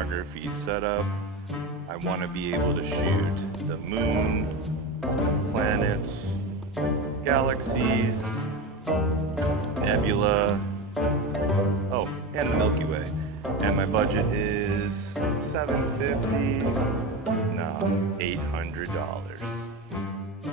astrophotography setup. I want to be able to shoot the moon, planets, galaxies, nebula, oh, and the Milky Way. And my budget is $750, no, $800.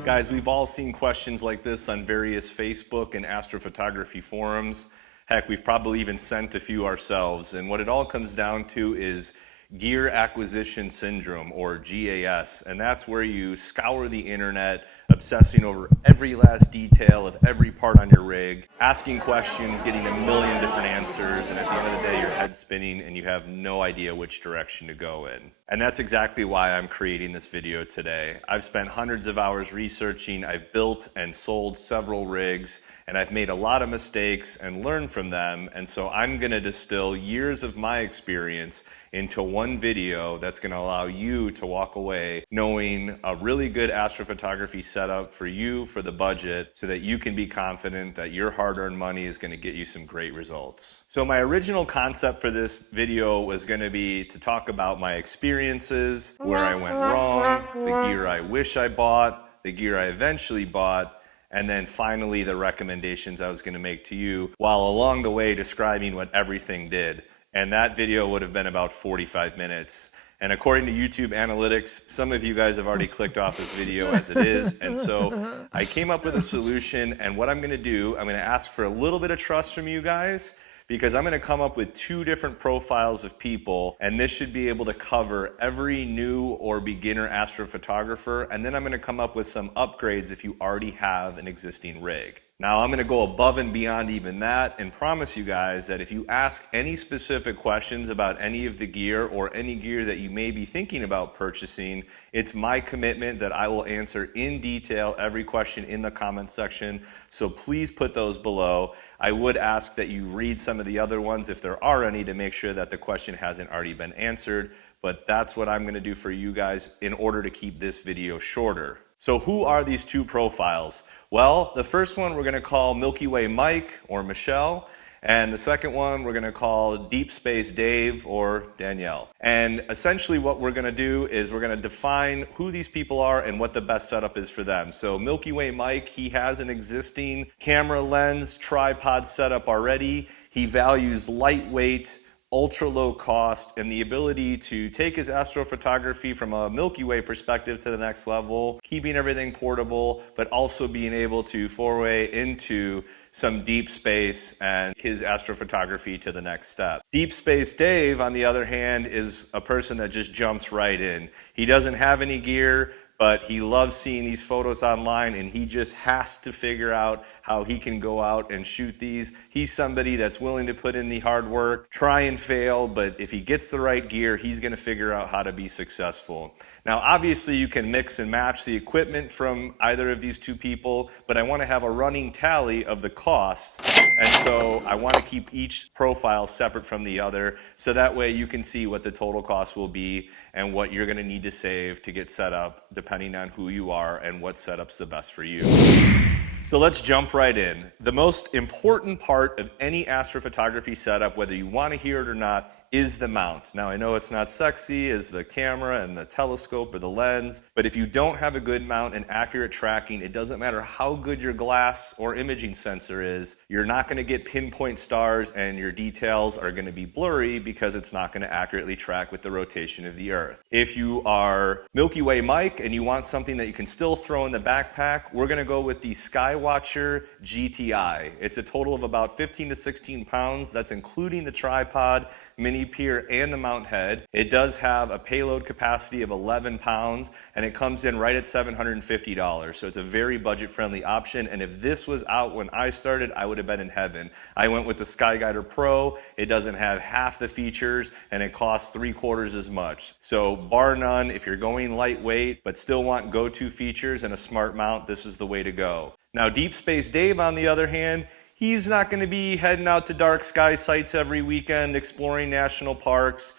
Guys, we've all seen questions like this on various Facebook and astrophotography forums. Heck, we've probably even sent a few ourselves. And what it all comes down to is gear acquisition syndrome, or GAS. And that's where you scour the internet, obsessing over every last detail of every part on your rig, asking questions, getting a million different answers, and at the end of the day, your head's spinning and you have no idea which direction to go in. And that's exactly why I'm creating this video today. I've spent hundreds of hours researching, I've built and sold several rigs, and I've made a lot of mistakes and learned from them, and so I'm gonna distill years of my experience into one video that's gonna allow you to walk away knowing a really good astrophotography setup for you, for the budget, so that you can be confident that your hard-earned money is gonna get you some great results. So my original concept for this video was gonna be to talk about my experiences, where I went wrong, the gear I wish I bought, the gear I eventually bought, and then finally the recommendations I was going to make to you, while along the way describing what everything did. And that video would have been about 45 minutes. And according to YouTube analytics, some of you guys have already clicked off this video as it is. And so I came up with a solution, and what I'm going to do, I'm going to ask for a little bit of trust from you guys, because I'm going to come up with two different profiles of people, and this should be able to cover every new or beginner astrophotographer, and then I'm going to come up with some upgrades if you already have an existing rig. Now I'm going to go above and beyond even that and promise you guys that if you ask any specific questions about any of the gear or any gear that you may be thinking about purchasing, it's my commitment that I will answer in detail every question in the comments section, so please put those below. I would ask that you read some of the other ones if there are any to make sure that the question hasn't already been answered, but that's what I'm going to do for you guys in order to keep this video shorter. So who are these two profiles? Well, the first one we're going to call Milky Way Mike or Michelle, and the second one we're going to call Deep Space Dave or Danielle. And essentially what we're going to do is we're going to define who these people are and what the best setup is for them. So Milky Way Mike, he has an existing camera lens tripod setup already. He values lightweight, ultra low cost, and the ability to take his astrophotography from a Milky Way perspective to the next level, keeping everything portable, but also being able to foray into some deep space and his astrophotography to the next step. Deep Space Dave, on the other hand, is a person that just jumps right in. He doesn't have any gear, but he loves seeing these photos online, and he just has to figure out how he can go out and shoot these. He's somebody that's willing to put in the hard work, try and fail, but if he gets the right gear, he's gonna figure out how to be successful. Now, obviously you can mix and match the equipment from either of these two people, but I wanna have a running tally of the costs, and so I wanna keep each profile separate from the other, so that way you can see what the total cost will be and what you're gonna need to save to get set up, depending on who you are and what setup's the best for you. So let's jump right in. The most important part of any astrophotography setup, whether you want to hear it or not, is the mount. Now, I know it's not sexy as the camera and the telescope or the lens, but if you don't have a good mount and accurate tracking, it doesn't matter how good your glass or imaging sensor is, you're not going to get pinpoint stars and your details are going to be blurry because it's not going to accurately track with the rotation of the Earth. If you are Milky Way Mike and you want something that you can still throw in the backpack, we're going to go with the Skywatcher GTI. It's a total of about 15 to 16 pounds. That's including the tripod, mini pier, and the mount head. It does have a payload capacity of 11 pounds, and it comes in right at $750. So it's a very budget-friendly option, and if this was out when I started, I would have been in heaven. I went with the Skyguider Pro. It doesn't have half the features, and it costs 3/4 as much. So bar none, if you're going lightweight, but still want go-to features and a smart mount, this is the way to go. Now, Deep Space Dave, on the other hand, he's not going to be heading out to dark sky sites every weekend, exploring national parks.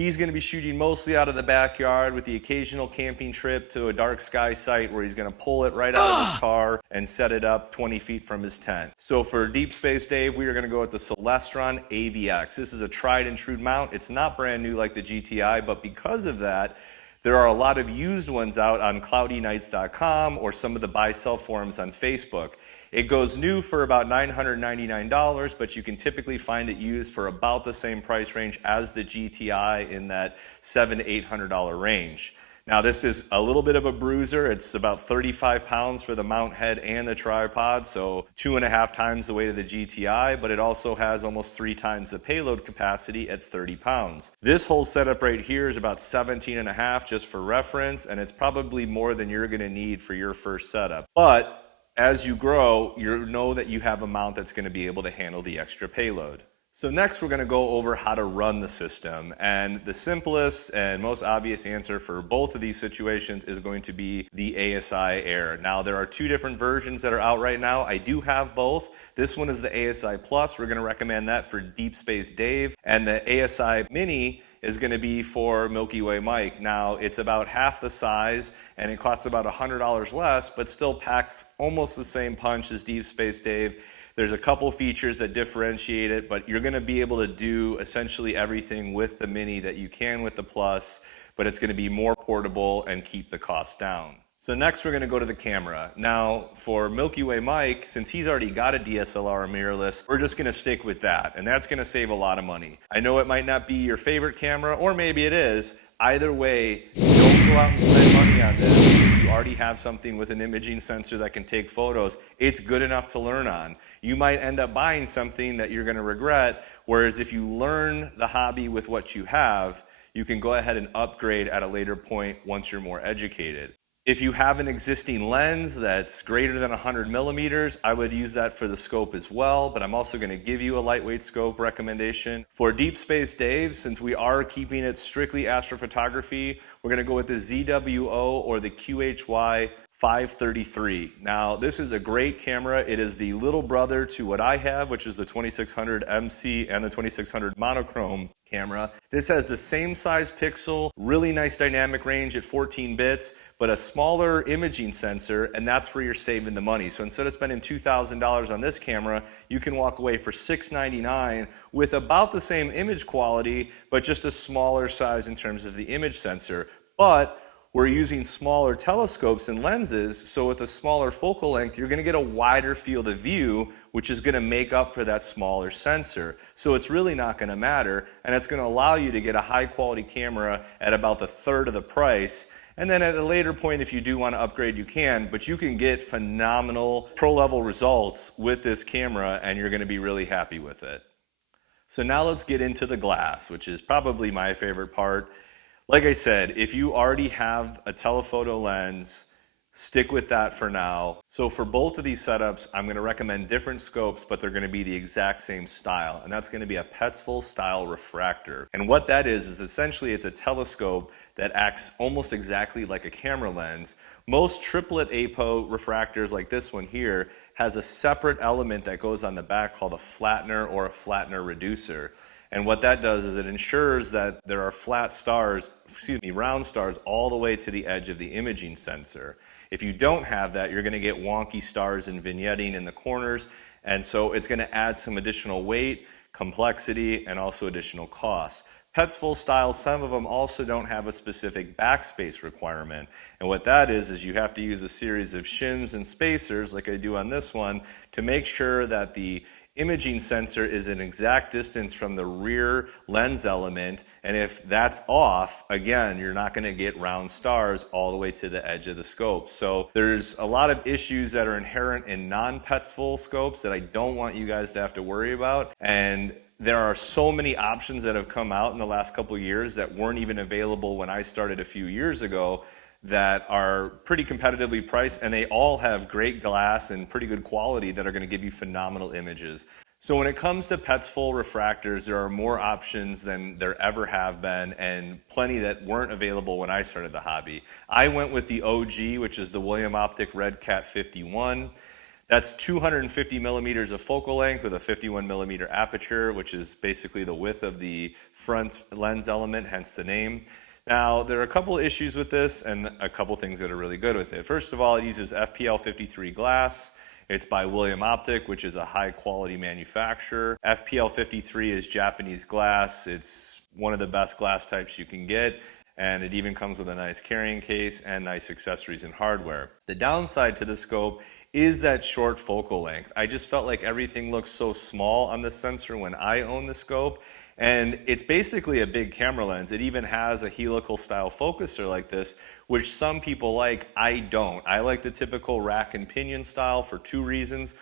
He's going to be shooting mostly out of the backyard with the occasional camping trip to a dark sky site where he's going to pull it right out of his car and set it up 20 feet from his tent. So for Deep Space Dave, we are going to go with the Celestron AVX. This is a tried and true mount. It's not brand new like the GTI, but because of that, there are a lot of used ones out on cloudynights.com or some of the buy-sell forums on Facebook. It goes new for about $999, but you can typically find it used for about the same price range as the GTI in that $700 to $800 range. Now this is a little bit of a bruiser. It's about 35 pounds for the mount head and the tripod, so 2.5 times the weight of the GTI, but it also has almost 3 times the payload capacity at 30 pounds. This whole setup right here is about 17.5 just for reference, and it's probably more than you're gonna need for your first setup. But as you grow, you know that you have a mount that's gonna be able to handle the extra payload. So next we're going to go over how to run the system, and the simplest and most obvious answer for both of these situations is going to be the ASIAIR. Now there are 2 different versions that are out right now. I do have both. This one is the ASI Plus. We're going to recommend that for Deep Space Dave, and the ASI Mini is going to be for Milky Way Mike. Now it's about half the size and it costs about $100 less, but still packs almost the same punch as Deep Space Dave. There's a couple features that differentiate it, but you're going to be able to do essentially everything with the Mini that you can with the Plus, but it's going to be more portable and keep the cost down. So next we're going to go to the camera. Now for Milky Way Mike, since he's already got a DSLR mirrorless, we're just going to stick with that, and that's going to save a lot of money. I know it might not be your favorite camera, or maybe it is. Either way, don't go out and spend money on this. If you already have something with an imaging sensor that can take photos, it's good enough to learn on. You might end up buying something that you're going to regret, whereas if you learn the hobby with what you have, you can go ahead and upgrade at a later point once you're more educated. If you have an existing lens that's greater than 100 millimeters, I would use that for the scope as well, but I'm also going to give you a lightweight scope recommendation. For Deep Space Dave, since we are keeping it strictly astrophotography, we're going to go with the ZWO or the QHY 533. Now this is a great camera. It is the little brother to what I have, which is the 2600 MC and the 2600 monochrome camera. This has the same size pixel, really nice dynamic range at 14 bits, but a smaller imaging sensor, and that's where you're saving the money. So instead of spending $2,000 on this camera, you can walk away for $699 with about the same image quality, but just a smaller size in terms of the image sensor. But we're using smaller telescopes and lenses, so with a smaller focal length, you're going to get a wider field of view, which is going to make up for that smaller sensor. So it's really not going to matter, and it's going to allow you to get a high-quality camera at about the third of the price. And then at a later point, if you do want to upgrade, you can, but you can get phenomenal pro-level results with this camera, and you're going to be really happy with it. So now let's get into the glass, which is probably my favorite part. Like I said, if you already have a telephoto lens, stick with that for now. So for both of these setups, I'm going to recommend different scopes, but they're going to be the exact same style, and that's going to be a Petzval style refractor. And what that is essentially it's a telescope that acts almost exactly like a camera lens. Most triplet APO refractors like this one here has a separate element that goes on the back called a flattener or a flattener reducer. And what that does is it ensures that there are round stars all the way to the edge of the imaging sensor. If you don't have that, you're going to get wonky stars and vignetting in the corners, and so it's going to add some additional weight, complexity, and also additional costs. Petzval style, some of them also don't have a specific backspace requirement. And what that is you have to use a series of shims and spacers, like I do on this one, to make sure that the imaging sensor is an exact distance from the rear lens element, and if that's off, again, you're not going to get round stars all the way to the edge of the scope. So there's a lot of issues that are inherent in non-Petzval scopes that I don't want you guys to have to worry about, and there are so many options that have come out in the last couple of years that weren't even available when I started a few years ago that are pretty competitively priced, and they all have great glass and pretty good quality that are going to give you phenomenal images. So when it comes to Petzval refractors, there are more options than there ever have been, and plenty that weren't available when I started the hobby. I went with the OG, which is the William Optic Red Cat 51. That's 250 millimeters of focal length with a 51 millimeter aperture, which is basically the width of the front lens element, hence the name. Now, there are a couple issues with this and a couple things that are really good with it. First of all, it uses FPL 53 glass. It's by William Optic, which is a high quality manufacturer. FPL 53 is Japanese glass. It's one of the best glass types you can get, and it even comes with a nice carrying case and nice accessories and hardware. The downside to the scope is that short focal length. I just felt like everything looks so small on the sensor when I own the scope. And it's basically a big camera lens. It even has a helical style focuser like this, which some people like. I don't. I like the typical rack and pinion style for two reasons.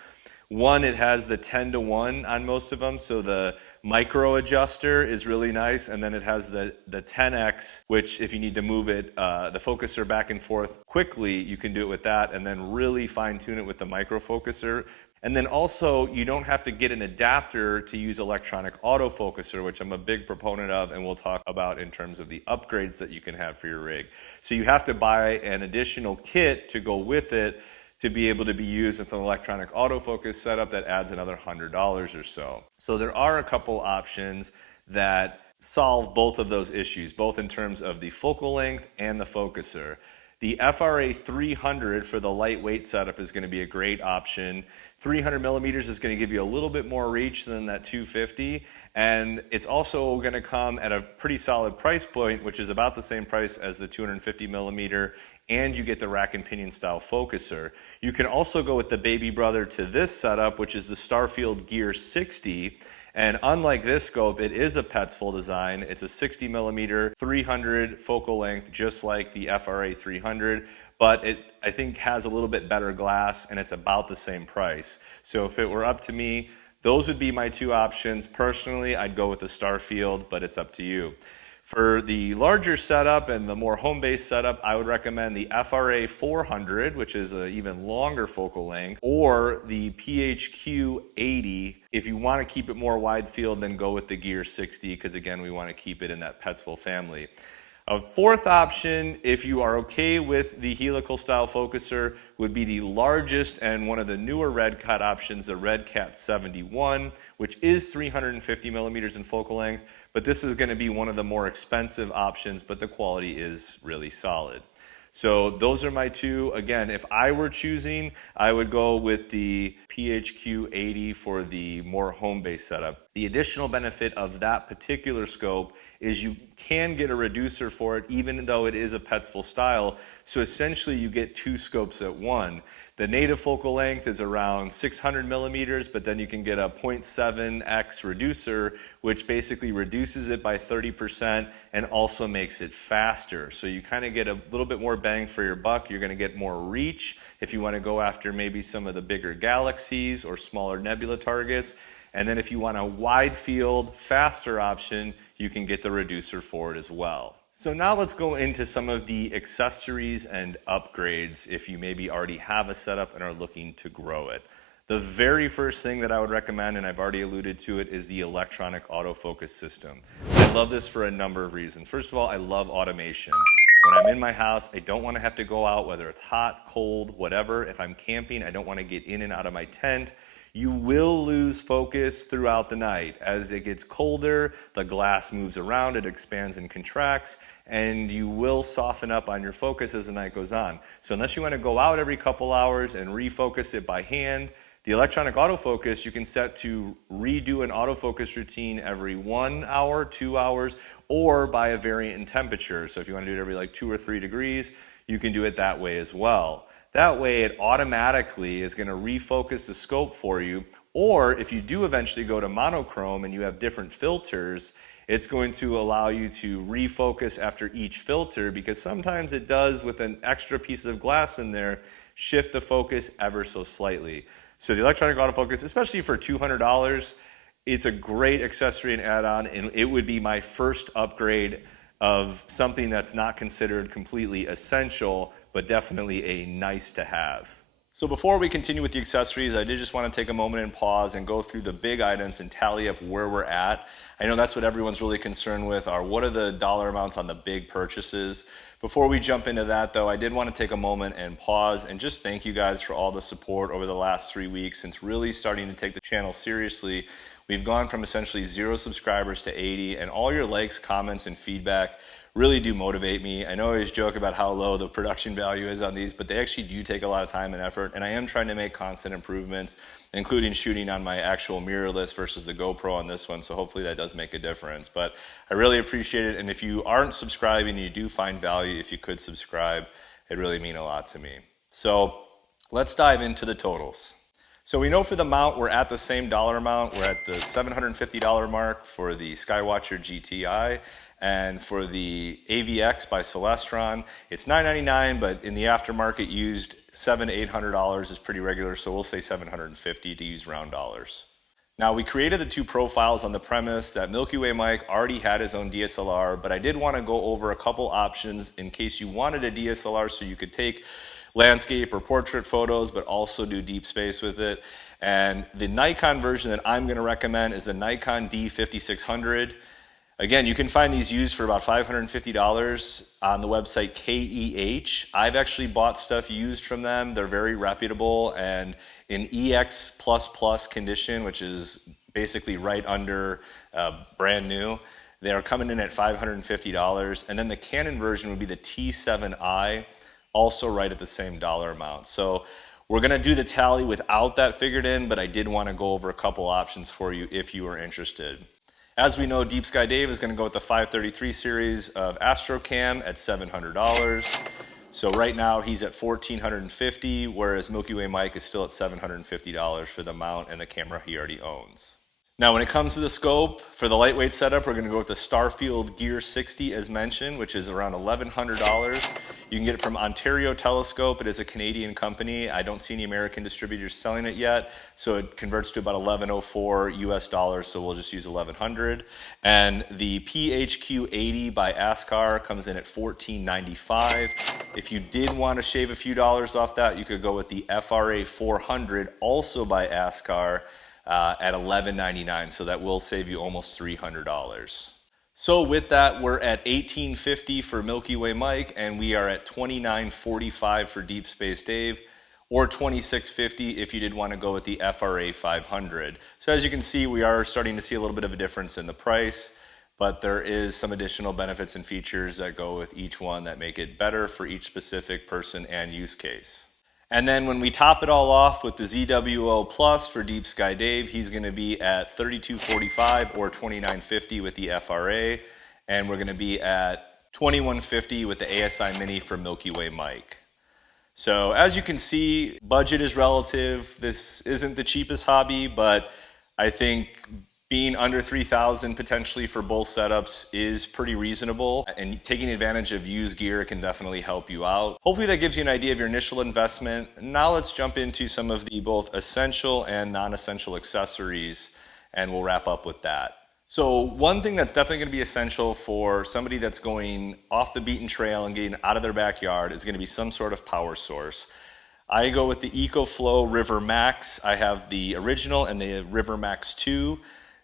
One, it has the 10:1 on most of them, so the micro adjuster is really nice, and then it has the 10x, which if you need to move it, the focuser back and forth quickly, you can do it with that, and then really fine tune it with the micro focuser. And then also, you don't have to get an adapter to use electronic autofocuser, which I'm a big proponent of, and we'll talk about in terms of the upgrades that you can have for your rig. So you have to buy an additional kit to go with it to be able to be used with an electronic autofocus setup that adds another $100 or so. So there are a couple options that solve both of those issues, both in terms of the focal length and the focuser. The FRA 300 for the lightweight setup is going to be a great option. 300 millimeters is going to give you a little bit more reach than that 250, and it's also going to come at a pretty solid price point, which is about the same price as the 250 millimeter, and you get the rack and pinion style focuser. You can also go with the baby brother to this setup, which is the Starfield Gear 60. And unlike this scope, it is a Petzl design. It's a 60 millimeter, 300 focal length, just like the FRA 300, but it, I think, has a little bit better glass, and it's about the same price. So if it were up to me, those would be my two options. Personally, I'd go with the Starfield, but it's up to you. For the larger setup and the more home-based setup, I would recommend the FRA 400, which is an even longer focal length, or the PHQ 80. If you want to keep it more wide field, then go with the Gear 60, because again, we want to keep it in that Petzl family. A fourth option, if you are okay with the helical style focuser, would be the largest and one of the newer RedCat options, the RedCat 71, which is 350 millimeters in focal length, but this is going to be one of the more expensive options, but the quality is really solid. So those are my two. Again, if I were choosing, I would go with the PHQ 80 for the more home-based setup. The additional benefit of that particular scope is you can get a reducer for it, even though it is a Petzl style. So essentially you get two scopes at one. The native focal length is around 600 millimeters, but then you can get a 0.7x reducer, which basically reduces it by 30% and also makes it faster. So you kind of get a little bit more bang for your buck. You're going to get more reach if you want to go after maybe some of the bigger galaxies or smaller nebula targets. And then if you want a wide field, faster option, you can get the reducer for it as well. So now let's go into some of the accessories and upgrades if you maybe already have a setup and are looking to grow it. The very first thing that I would recommend, and I've already alluded to it, is the electronic autofocus system. I love this for a number of reasons. First of all, I love automation. When I'm in my house, I don't want to have to go out, whether it's hot, cold, whatever. If I'm camping, I don't want to get in and out of my tent. You will lose focus throughout the night. As it gets colder, the glass moves around, it expands and contracts, and you will soften up on your focus as the night goes on. So unless you want to go out every couple hours and refocus it by hand, the electronic autofocus you can set to redo an autofocus routine every 1 hour, 2 hours, or by a variant in temperature. So if you want to do it every like 2 or 3 degrees, you can do it that way as well. That way it automatically is going to refocus the scope for you, or if you do eventually go to monochrome and you have different filters, it's going to allow you to refocus after each filter, because sometimes it does, with an extra piece of glass in there, shift the focus ever so slightly. So the electronic autofocus, especially for $200, it's a great accessory and add-on, and it would be my first upgrade of something that's not considered completely essential, but definitely a nice to have. So before we continue with the accessories, I did just want to take a moment and pause and go through the big items and tally up where we're at. I know that's what everyone's really concerned with, are what are the dollar amounts on the big purchases. Before we jump into that though, I did want to take a moment and pause and just thank you guys for all the support over the last 3 weeks since really starting to take the channel seriously. We've gone from essentially 0 subscribers to 80, and all your likes, comments, and feedback really do motivate me. I know I always joke about how low the production value is on these, but they actually do take a lot of time and effort, and I am trying to make constant improvements, including shooting on my actual mirrorless versus the GoPro on this one, so hopefully that does make a difference. But I really appreciate it, and if you aren't subscribing and you do find value, if you could subscribe, it'd really mean a lot to me. So let's dive into the totals. So we know for the mount, we're at the same dollar amount. We're at the $750 mark for the Skywatcher GTI. And for the AVX by Celestron, it's $999, but in the aftermarket used $700-800 is pretty regular, so we'll say $750 to use round dollars. Now we created the 2 profiles on the premise that Milky Way Mike already had his own DSLR, but I did want to go over a couple options in case you wanted a DSLR so you could take landscape or portrait photos, but also do deep space with it. And the Nikon version that I'm going to recommend is the Nikon D5600. Again, you can find these used for about $550 on the website KEH. I've actually bought stuff used from them. They're very reputable and in EX++ condition, which is basically right under brand new. They are coming in at $550. And then the Canon version would be the T7i, also right at the same dollar amount. So we're gonna do the tally without that figured in, but I did wanna go over a couple options for you if you are interested. As we know, Deep Sky Dave is going to go with the 533 series of Astro Cam at $700. So right now he's at $1,450, whereas Milky Way Mike is still at $750 for the mount and the camera he already owns. Now when it comes to the scope, for the lightweight setup, we're going to go with the Starfield Gear 60 as mentioned, which is around $1,100. You can get it from Ontario Telescope. It is a Canadian company. I don't see any American distributors selling it yet, so it converts to about $1,104 US dollars, so we'll just use $1,100. And the PHQ-80 by ASIAIR comes in at $1,495. If you did want to shave a few dollars off that, you could go with the FRA 400, also by ASIAIR, at $1199, so that will save you almost $300. So with that, we're at $1,850 for Milky Way Mike, and we are at $2,945 for Deep Space Dave, or $2,650 if you did want to go with the FRA 500. So as you can see, we are starting to see a little bit of a difference in the price, but there is some additional benefits and features that go with each one that make it better for each specific person and use case. And then when we top it all off with the ZWO Plus for Deep Sky Dave, he's going to be at $3,245 or $2,950 with the FRA, and we're going to be at $2,150 with the ASI Mini for Milky Way Mike. So as you can see, budget is relative. This isn't the cheapest hobby, but I think being under $3,000 potentially for both setups is pretty reasonable, and taking advantage of used gear can definitely help you out. Hopefully that gives you an idea of your initial investment. Now let's jump into some of the both essential and non-essential accessories, and we'll wrap up with that. So one thing that's definitely going to be essential for somebody that's going off the beaten trail and getting out of their backyard is going to be some sort of power source. I go with the EcoFlow River Max. I have the original and the River Max 2.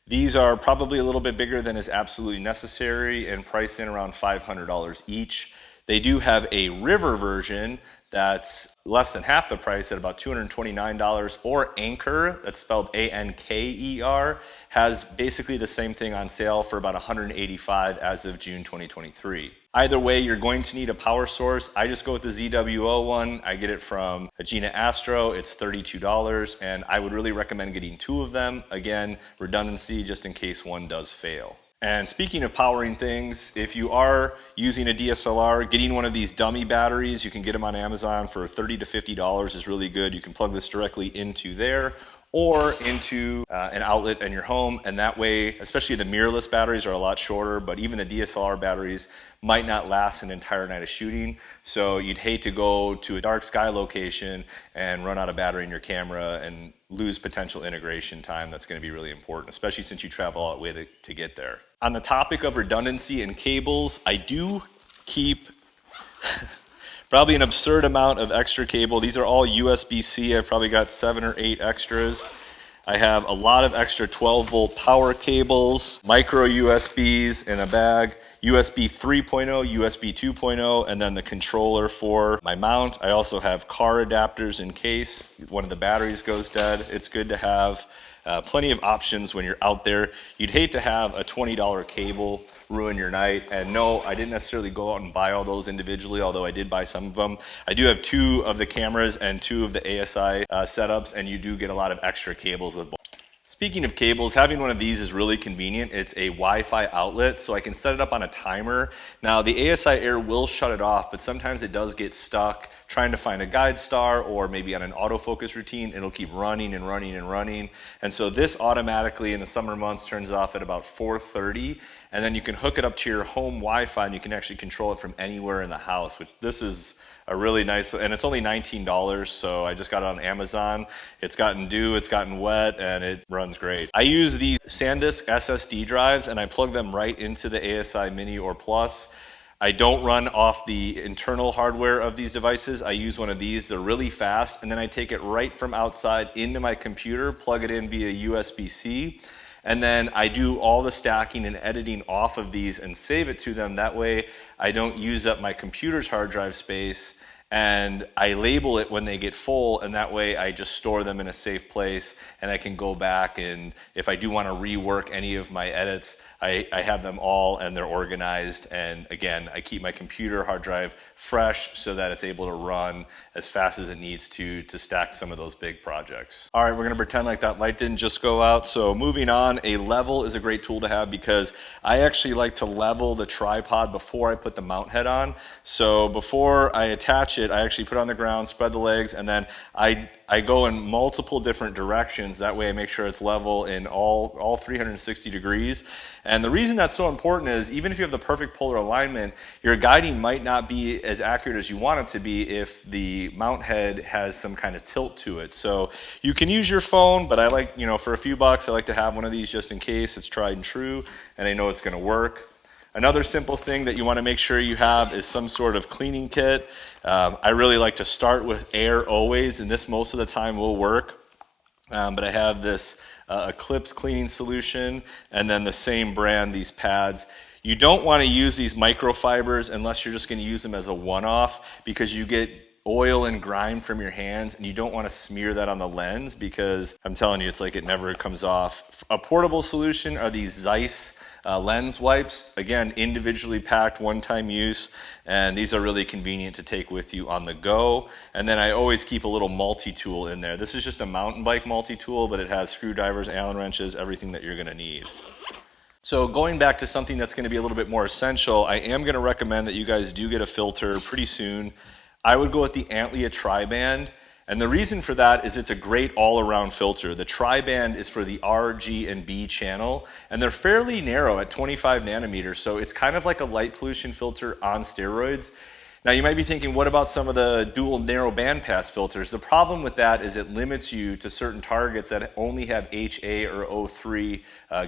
These are probably a little bit bigger than is absolutely necessary and priced in around $500 each. They do have a River version that's less than half the price at about $229, or Anker, that's spelled A-N-K-E-R, has basically the same thing on sale for about $185 as of June 2023. Either way, you're going to need a power source. I just go with the ZWO one. I get it from ASIAIR. It's $32, and I would really recommend getting 2 of them. Again, redundancy just in case one does fail. And speaking of powering things, if you are using a DSLR, getting one of these dummy batteries, you can get them on Amazon for $30 to $50 is really good. You can plug this directly into there or into an outlet in your home, and that way, especially the mirrorless batteries are a lot shorter, but even the DSLR batteries might not last an entire night of shooting, so you'd hate to go to a dark sky location and run out of battery in your camera and lose potential integration time. That's going to be really important, especially since you travel all the way to get there. On the topic of redundancy and cables, I do keep Probably an absurd amount of extra cable. These are all USB-C. I've probably got 7 or 8 extras. I have a lot of extra 12-volt power cables, micro USBs in a bag, USB 3.0, USB 2.0, and then the controller for my mount. I also have car adapters in case one of the batteries goes dead. It's good to have plenty of options when you're out there. You'd hate to have a $20 cable ruin your night. And no, I didn't necessarily go out and buy all those individually, although I did buy some of them. I do have 2 of the cameras and 2 of the ASI setups, and you do get a lot of extra cables with both. Speaking of cables, having one of these is really convenient. It's a Wi-Fi outlet, so I can set it up on a timer. Now, the ASIAIR will shut it off, but sometimes it does get stuck trying to find a guide star, or maybe on an autofocus routine, it'll keep running and running and running. And so this automatically in the summer months turns off at about 4:30, and then you can hook it up to your home Wi-Fi and you can actually control it from anywhere in the house, which this is a really nice, and it's only $19, so I just got it on Amazon. It's gotten dew, it's gotten wet, and it runs great. I use these SanDisk SSD drives, and I plug them right into the ASI Mini or Plus. I don't run off the internal hardware of these devices. I use one of these. They're really fast, and then I take it right from outside into my computer, plug it in via USB-C, and then I do all the stacking and editing off of these and save it to them. That way I don't use up my computer's hard drive space, and I label it when they get full, and that way I just store them in a safe place, and I can go back, and if I do want to rework any of my edits, I have them all and they're organized. And again, I keep my computer hard drive fresh so that it's able to run as fast as it needs to stack some of those big projects. All right, we're gonna pretend like that light didn't just go out. So moving on, a level is a great tool to have because I actually like to level the tripod before I put the mount head on. So before I attach it, I actually put it on the ground, spread the legs, and then I go in multiple different directions. That way I make sure it's level in all 360 degrees. And the reason that's so important is even if you have the perfect polar alignment, your guiding might not be as accurate as you want it to be if the mount head has some kind of tilt to it. So you can use your phone, but I like, for a few bucks, I like to have one of these just in case. It's tried and true, and I know it's gonna work. Another simple thing that you want to make sure you have is some sort of cleaning kit. I really like to start with air always, and this most of the time will work. But I have this Eclipse cleaning solution, and then the same brand, these pads. You don't want to use these microfibers unless you're just going to use them as a one-off, because you get oil and grime from your hands, and you don't want to smear that on the lens, because I'm telling you, it's like it never comes off. A portable solution are these Zeiss lens wipes. Again, individually packed, one-time use, and these are really convenient to take with you on the go. And then I always keep a little multi-tool in there. This is just a mountain bike multi-tool, but it has screwdrivers, Allen wrenches, everything that you're gonna need. So going back to something that's gonna be a little bit more essential, I am gonna recommend that you guys do get a filter pretty soon. I would go with the Antlia Tri-Band, and the reason for that is it's a great all-around filter. The Tri-Band is for the R, G, and B channel, and they're fairly narrow at 25 nanometers, so it's kind of like a light pollution filter on steroids. Now you might be thinking, what about some of the dual narrow bandpass filters? The problem with that is it limits you to certain targets that only have HA or O3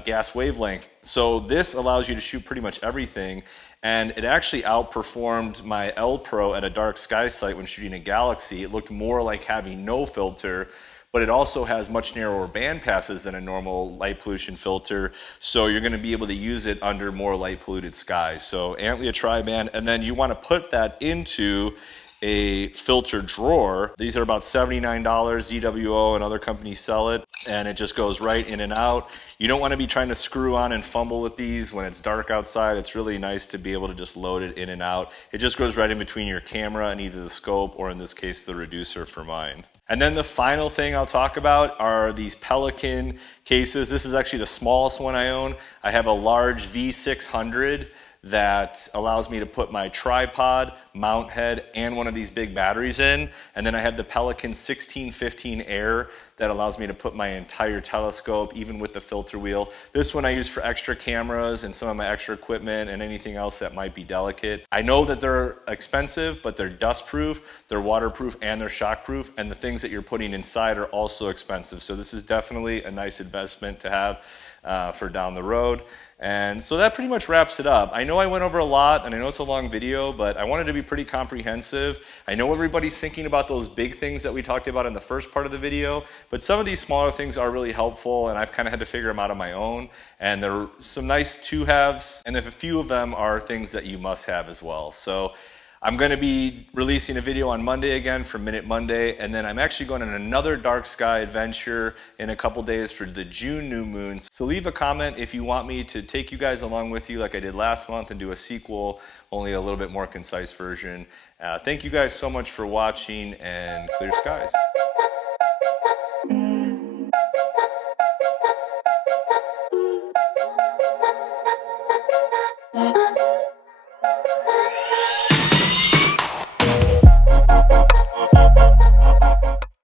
gas wavelength. So this allows you to shoot pretty much everything. And it actually outperformed my L Pro at a dark sky site when shooting a Galaxy. It looked more like having no filter, but it also has much narrower band passes than a normal light pollution filter. So you're gonna be able to use it under more light polluted skies. So Antlia Tri-Band, and then you wanna put that into a filter drawer. These are about $79, ZWO and other companies sell it, and it just goes right in and out. You don't want to be trying to screw on and fumble with these when it's dark outside. It's really nice to be able to just load it in and out. It just goes right in between your camera and either the scope or in this case the reducer for mine. And then the final thing I'll talk about are these Pelican cases. This is actually the smallest one I own. I have a large V600 that allows me to put my tripod, mount head, and one of these big batteries in. And then I have the Pelican 1615 Air that allows me to put my entire telescope, even with the filter wheel. This one I use for extra cameras and some of my extra equipment and anything else that might be delicate. I know that they're expensive, but they're dust proof, they're waterproof, and they're shock proof, and the things that you're putting inside are also expensive. So this is definitely a nice investment to have. for down the road. And so that pretty much wraps it up. I know I went over a lot, and I know it's a long video, but I wanted to be pretty comprehensive. I know everybody's thinking about those big things that we talked about in the first part of the video, but some of these smaller things are really helpful, and I've kind of had to figure them out on my own. And there are some nice to-haves, and if a few of them are things that you must have as well. So I'm going to be releasing a video on Monday again for Minute Monday, and then I'm actually going on another dark sky adventure in a couple days for the June new moon. So leave a comment if you want me to take you guys along with you like I did last month and do a sequel, only a little bit more concise version. Thank you guys so much for watching, and clear skies.